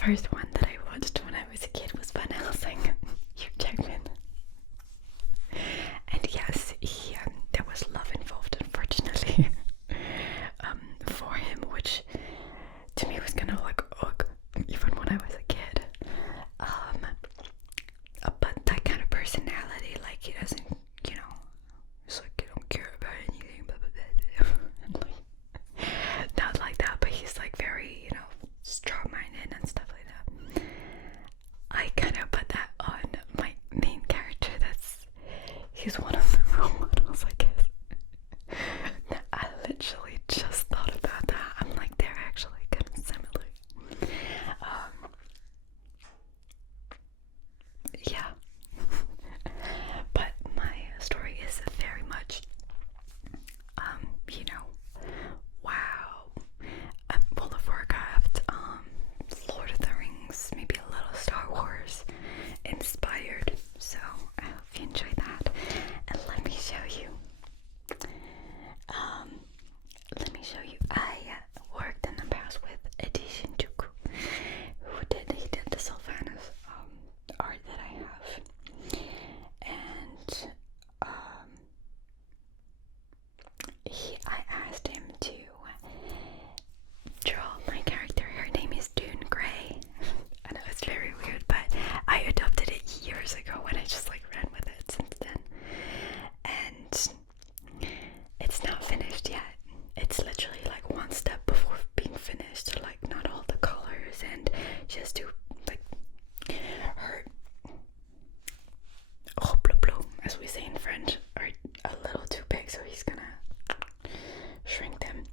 first one that I watched when I was a kid was Van Helsing, Hugh Jackman. And yes, there was love involved, unfortunately, for him, which to me was kind of like, ugh, even when I was a kid. But that kind of personality, like he doesn't, it's like he don't care about anything, blah, blah, blah, blah. And like, not like that, but he's like very, strong-minded and stuff like that. I kind of put that on my main character. He's one of the role models, I guess. I literally just thought about that. I'm like, they're actually kind of similar. Yeah. But my story is very much, wow. World of Warcraft, Lord of the Rings, maybe a little Star Wars inspired. So I hope you enjoy that. And let me show you. I worked in the past with Eddie Shinjuku, he did the Sylvanas art that I have, and I asked him to draw my character. Her name is Dune Gray. I know it's very weird, but I adopted it years ago and I just like ran with it since then. And it's not finished yet. It's literally like one step before being finished. So like not all the colors, and just to like her bleu, as we say in French, are a little too big, so he's gonna shrink them.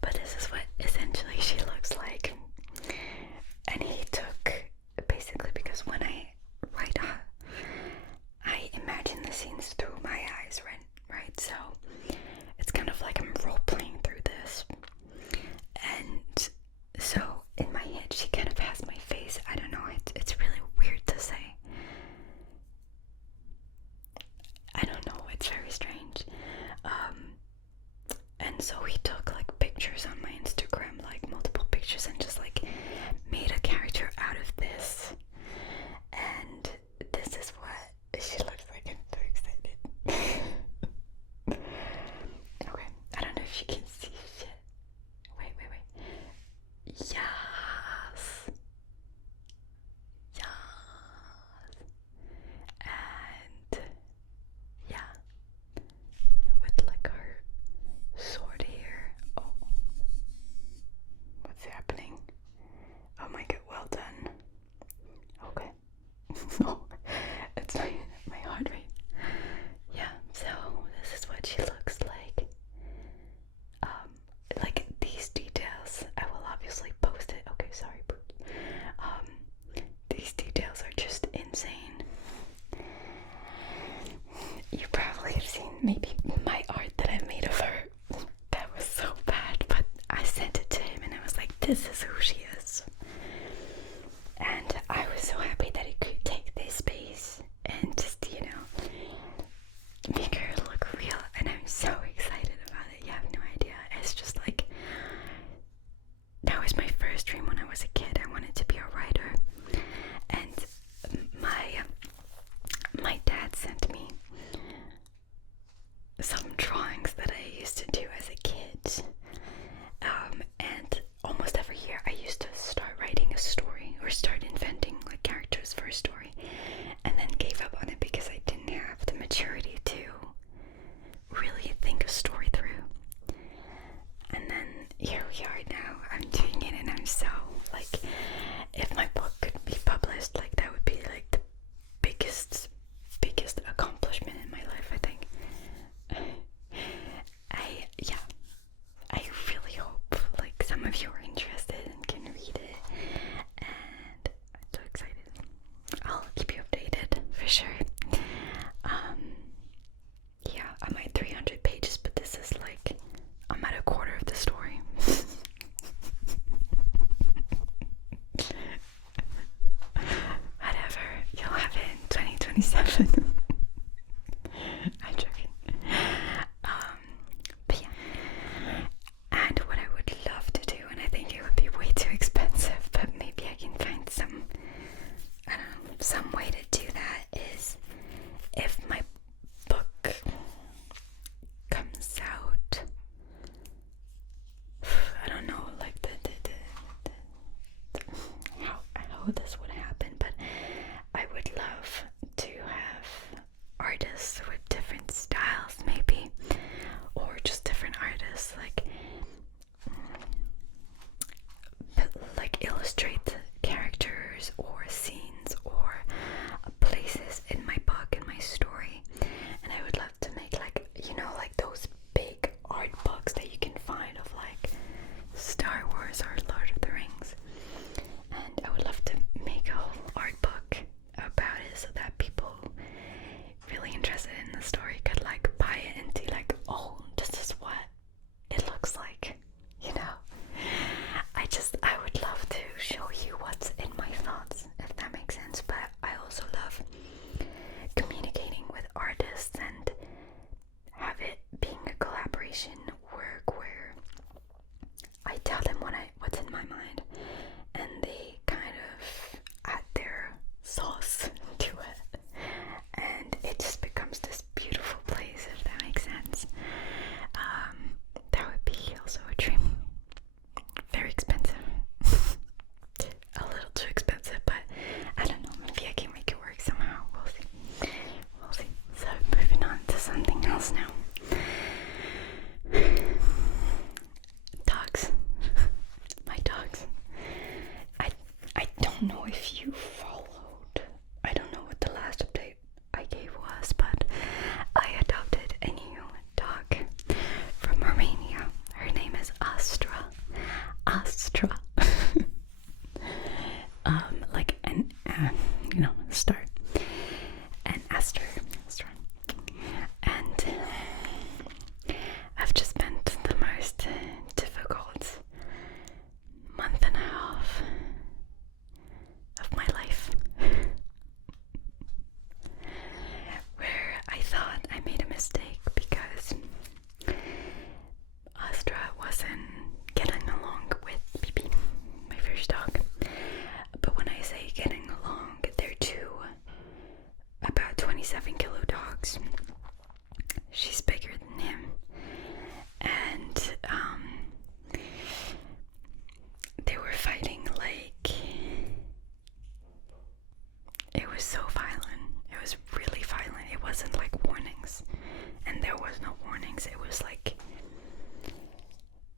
But this is what essentially she looks like. And he took, basically, because when I write I imagine the scenes through my eyes, right? So it's kind of like I'm role-playing through this. And so in my head, she kind of has my face. I don't know, it's really weird to say. I don't know, it's very strange. And so he took like pictures on my Instagram, like multiple pictures, and just like made a character out of this. And this is what she looks like. I'm so excited. Okay, I don't know if you can see shit. Wait. Yes. And yeah, with like her sword here. Oh, what's happening? Oh my god, well done. Okay. No, it's my heart rate. Yeah, so this is what she looks like. Like these details, I will obviously post it. Okay, sorry, poop. These details are just insane. You probably have seen maybe my art that I made of her. That was so bad, but I sent it to him and I was like, this is who she is. And I was so happy that he could take this space and just, make her look real. And I'm so excited about it. You have no idea. It's just like, that was my first dream when I was a kid. I wanted to be a writer. And my dad sent me some drawings that I used to do as a kid. And almost every year I used to start writing a story or start inventing like characters for a story, and then gave up on it because I didn't have the maturity to really think a story through. And then here we are now. I'm doing it and I'm so like, if my book could be published, like that would be like the biggest accomplishment in my life, I think. I really hope like some of you are interested and can read it, and I'm so excited. I'll keep you updated for sure. Yeah, I'm at 300 pages, but this is like, I'm at a quarter of the story. Whatever, you'll have it in 2027. I'm joking. But yeah. And what I would love to do, and I think it would be way too expensive, but maybe how this would happen, but I would love to have artists with different styles, maybe, or just different artists, like illustrate characters or scenes or places in my book, in my story. And I would love to make, like, you know, like those big art books that you can find of like Star Wars or Lord of the Rings. And I would love to make a whole art book about it so that people really interested in the story could like buy it and see like, oh, this is what it looks like, you know. I would love to show you what's in my thoughts, if that makes sense. But I also love communicating with artists and have it being a collaboration work where I tell them what's in my mind and they kind of add their sauce to it, and it just becomes this beautiful place, if that makes sense. That would be also a dream. Very expensive. A little too expensive, but I don't know, maybe I can make it work somehow. We'll see. We'll see. So moving on to something else now. Dogs. My dogs. I don't know if you followed. I don't know what the last update I gave was, but I adopted a new dog from Romania. Her name is Astra. Astra. Like an star. And Astra. And I've just spent the most difficult month and a half of my life where I thought I made a mistake because Astra wasn't getting along with Bibi, my first dog. But when I say getting along, they're two about 27-kilo dogs. She's bigger than him, and they were fighting like, it was so violent. It was really violent. It wasn't like warnings, and there was no warnings. It was like,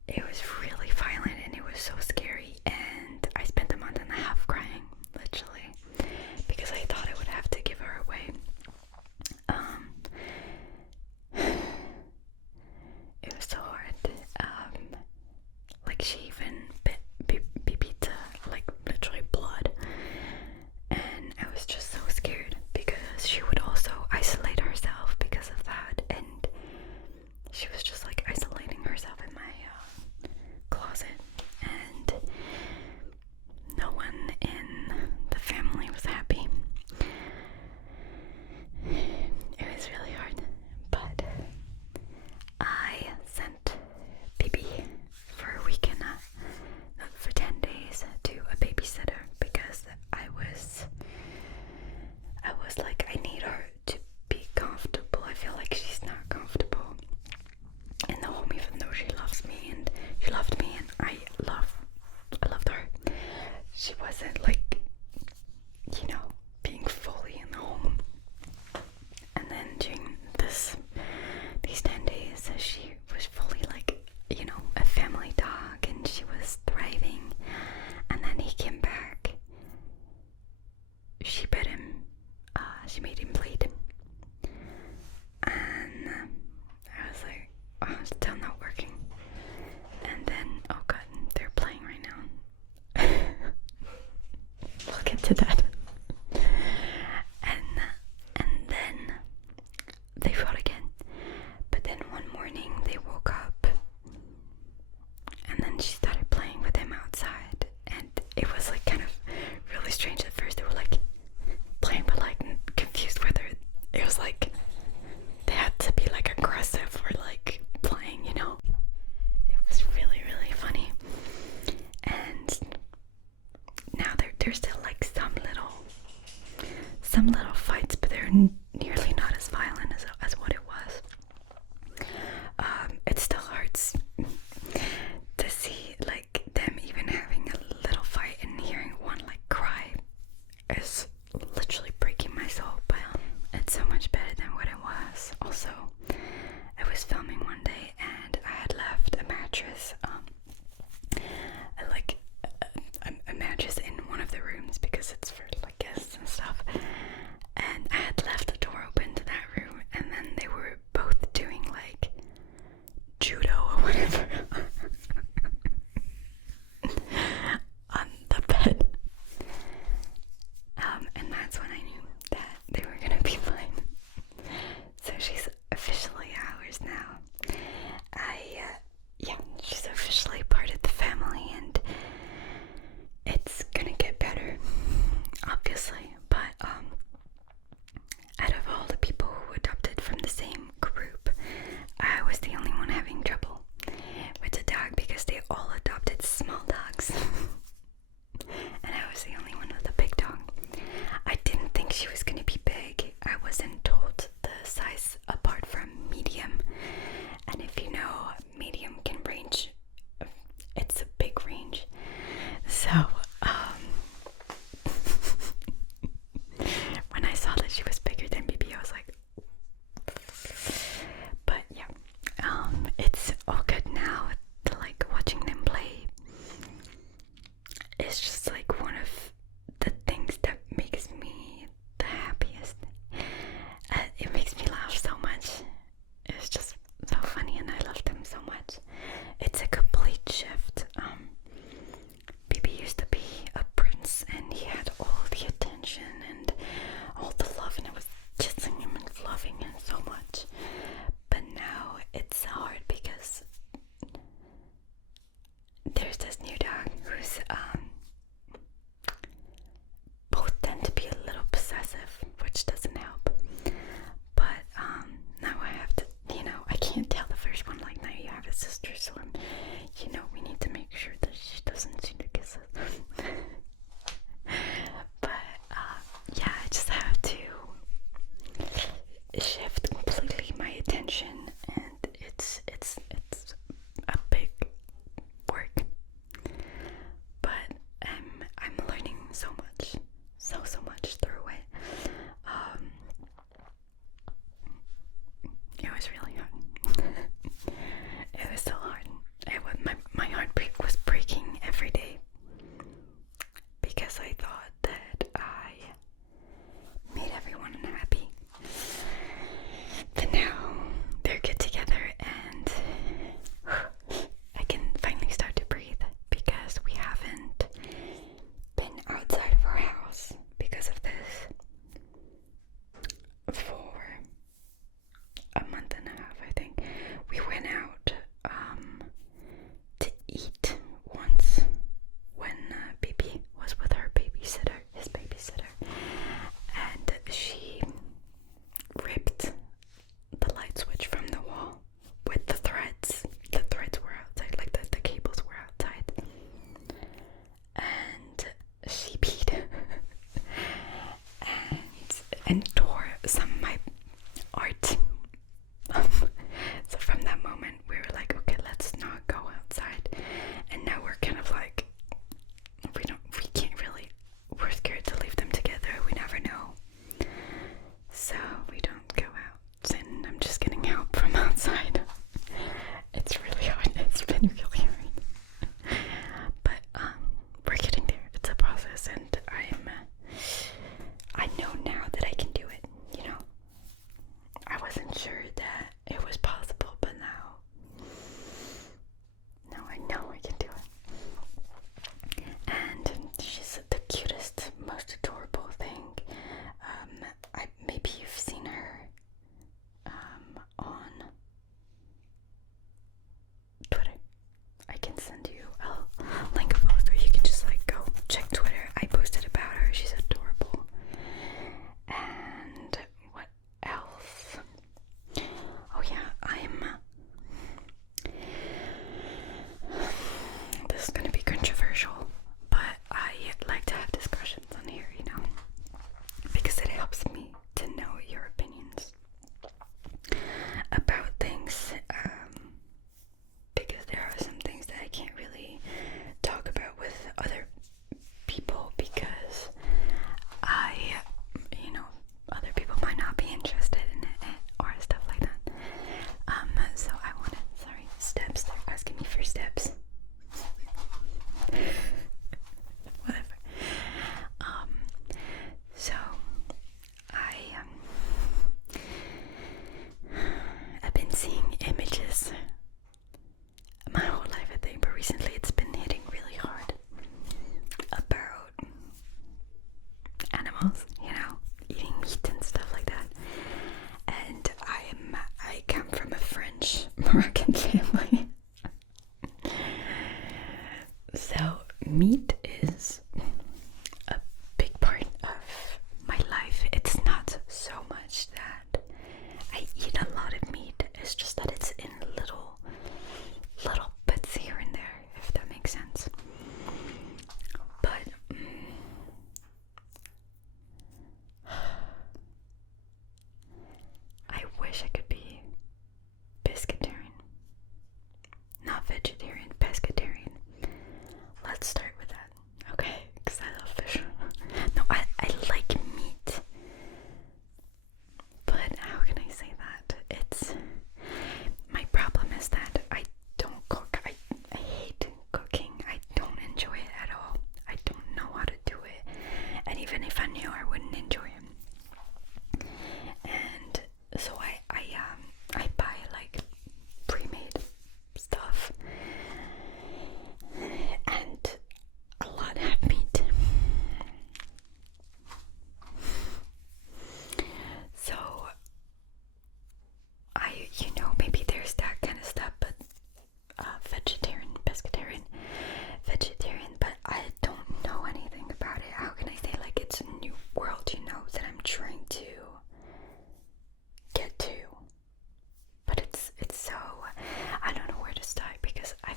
it was really violent, and it was so scary. And I spent a month and a half crying, literally, because I thought I would have to give her away. It was so hard. Like, she even beat to like literally blood, and I was just so scared because she would also isolate herself because of that, and she was just like isolating herself in my closet, and no one in the family was happy. It was really hard, but I sent Bibi for a weekend, for 10 days, to a babysitter because I was like, I need her to be comfortable. I feel like she's not comfortable in the home, even though she loves me and she loved me, and I loved her. She wasn't like, you know, being fully in the home. And then during these 10 days, she was fully like, you know, a family dog, and she was thriving. And then he came back. She bit him. She made him bleed. And I was like, oh, it's still not working. And then, oh god, they're playing right now. We'll get to that. And then they fought again. But then one morning they woke up, and then she started playing with him outside, and it was like kind of really strange at first. They were like playing, but like confused whether it was like they had to be like aggressive or like playing, you know. It was really, really funny. And now there's still like some little fights, but they're nearly not as violent as what it was. It still hurts to see like them even having a little fight and hearing one like cry is literally breaking my soul, but it's so much better than what it was. Also, I was filming one day and I had left a mattress, like a mattress in one of the rooms because it's for like guests and stuff. And I had left the door open to that room, and then they were both doing like judo or whatever on the bed. And that's when I knew that they were gonna be mine. So she's officially ours now. Yeah, she's officially part of the family, and it's gonna get better, obviously. But out of all the people who adopted from the same group, I was the only one having trouble with the dog because they all adopted small dogs. And I was the only one with a big dog. I didn't think she was gonna be big. I wasn't told the size apart from medium. And if you know, medium can range, it's a big range. So, when I saw that she was bigger than BB, I was like, but yeah, it's all good now. Like watching them play, it's just like one of the things that makes me the happiest. It makes me laugh so much. It's just so funny, and I love them so much. It's a complete shift. BB used to be a prince, and he had all the attention and all the love, and I was kissing him and loving him so much. But now it's hard because there's this new dog who's both tend to be a little possessive, which doesn't help. But now I have to, I can't tell the first one like, now you have a sister, so we need to make sure that she doesn't see the kisses. But yeah, I just have to shift completely my attention, and it's a big work. But I'm learning so much, so much through it. It was really hard. It was so hard. My heart was breaking every day because I thought that I made everyone happy. But now they're good together, and I can finally start to breathe because we haven't been outside of our house because of this for a month and a half, I think. We went out to eat once when BB was with her babysitter, animals, you know, eating meat and stuff like that. And I come from a French Moroccan family. So meat is a big part of my life. It's not so much that I eat a lot of meat, it's just that it's in little bits here and there, if that makes sense. But I wish I could be pescatarian. Not vegetarian, pescatarian. Let's start with that, okay? Because I love fish. No, I like meat. But how can I say that? My problem is that I don't cook. I hate cooking. I don't enjoy it at all. I don't know how to do it. And even if I knew, I wouldn't enjoy it. And so I buy like pre-made stuff, and a lot have meat. So maybe there's that kind of stuff, but vegetarian, pescatarian, vegetarian, but I don't know anything about it. How can I say, like, it's a new world, that I'm trying to get to? But it's so, I don't know where to start, because I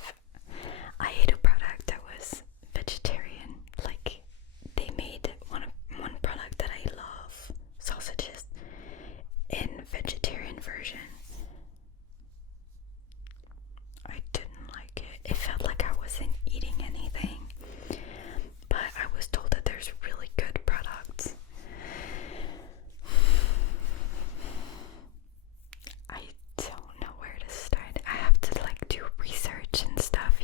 ate a product that was vegetarian. Like, they made one product that I love, sausages, in vegetarian version. I didn't like it. It felt like I wasn't eating anything. But I was told that there's really good products. I don't know where to start. I have to like do research and stuff,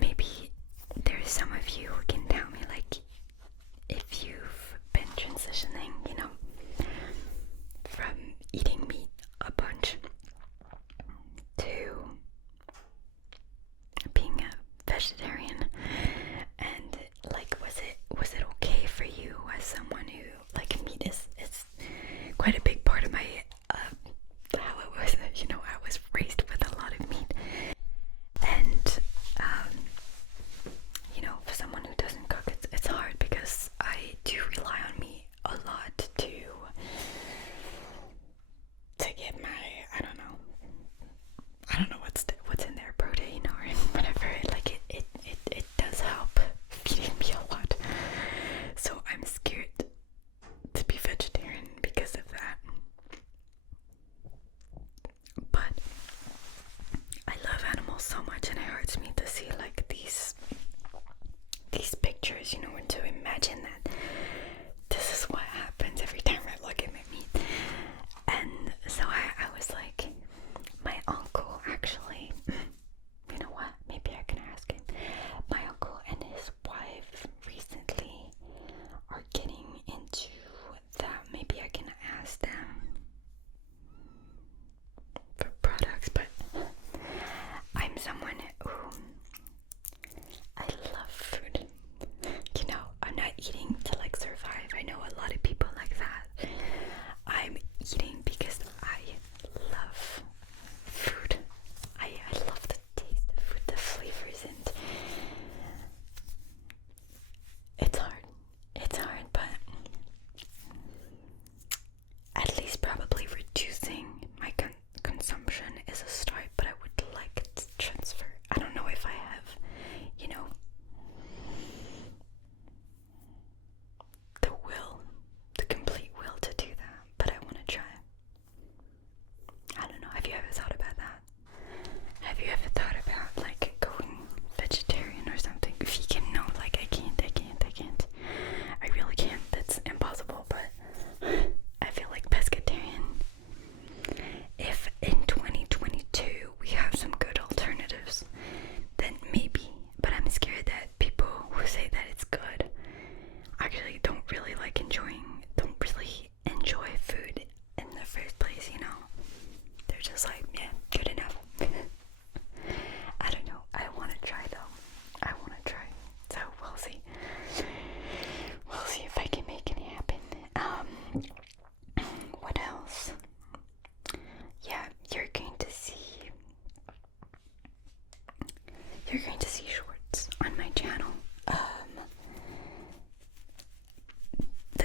Maybe there's some of you who can tell me, like, if you've been transitioning, from eating meat a bunch to being a vegetarian, and like, was it okay for you as someone who, like, meat is quite a big part of my how it was, I was raised with a lot of meat, and for someone who doesn't cook, it's hard, because I do rely on meat a lot to get my, I don't know what's in there, protein or whatever. Like, it does help feeding me a lot. So I'm scared to be vegetarian because of that. But I love animals so much, and it hurts me to see like these pictures, and to imagine that this is what happens every time I look at my meat. And so I was like, my uncle actually, you know what, maybe I can ask him. My uncle and his wife recently are getting into that. Maybe I can ask them for products, but I'm someone who, I love food.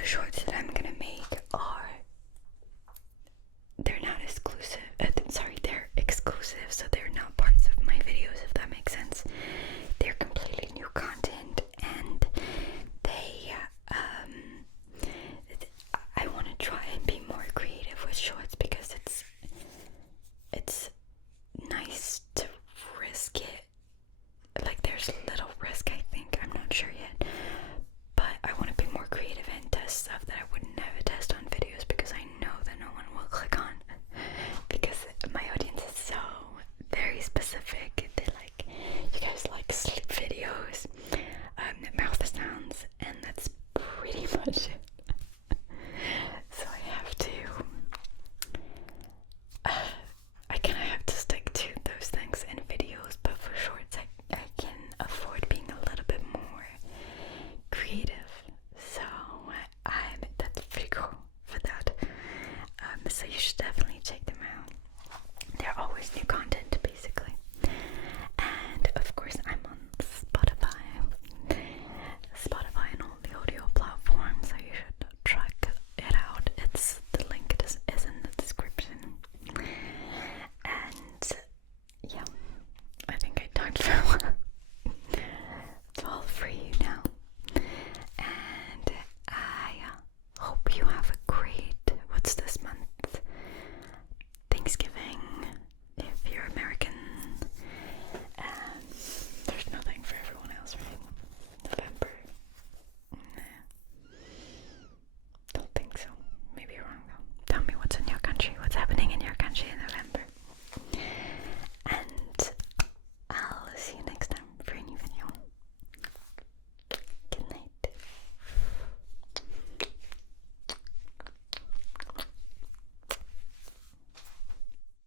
shorts that I'm gonna make are, they're not exclusive, sorry, they're exclusive, so they're not parts of my videos, if that makes sense.